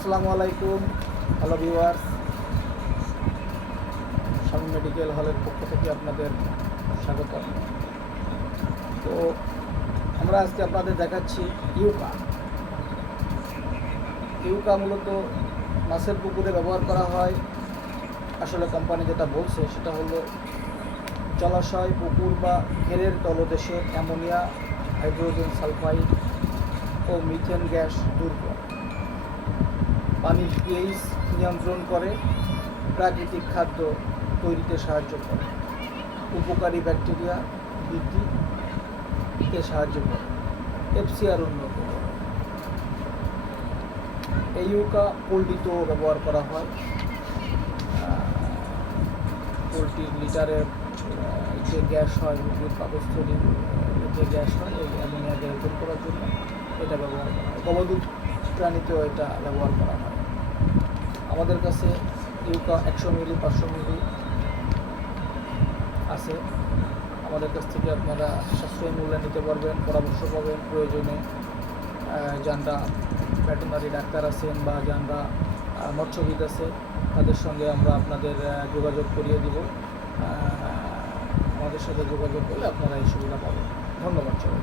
আসসালামু আলাইকুম, hello viewers. স্বামী মেডিকেল হলের পক্ষ থেকে আপনাদের স্বাগত তো আমরা আজকে আপনাদের দেখাচ্ছি ইউকা। ইউকা মূলত মাছের পুকুরে ব্যবহার করা হয়। আসলে কোম্পানি যেটা বলছে সেটা হলো জলাশয়, পুকুর বা ঘেরের তলদেশে অ্যামোনিয়া, হাইড্রোজেন সালফাইড ও মিথেন গ্যাস দূর করে পানির পিএইচ নিয়ন্ত্রণ করে, প্রাকৃতিক খাদ্য তৈরিতে সাহায্য করে। উপকারী ব্যাকটেরিয়া বৃদ্ধিতে সাহায্য করে। এফসিআর উন্নত এই ইউকা পোলট্রিতেও ব্যবহার করা হয়। পোলট্রির লিটারের যে গ্যাস হয় পাকস্থলীর যে গ্যাস হয়, এই অ্যামোনিয়া গ্যাস দূর করার জন্য এটা ব্যবহার করা হয়। গবাদুধ প্রাণীতেও এটা ব্যবহার করা হয়। আমাদের কাছে ইউকা একশো মিলি, পাঁচশো মিলি আছে। আমাদের কাছ থেকে আপনারা সাশ্রয়ী মূল্যে নিতে পারবেন, পরামর্শ পাবেন প্রয়োজনে। যানরা ভেটেনারি ডাক্তার আছেন বা যানরা মৎস্যবিদ আছে, তাদের সঙ্গে আমরা আপনাদের যোগাযোগ করিয়ে দিব। আমাদের সাথে যোগাযোগ করলে আপনারা এই সুবিধা পাবেন। ধন্যবাদ সবাই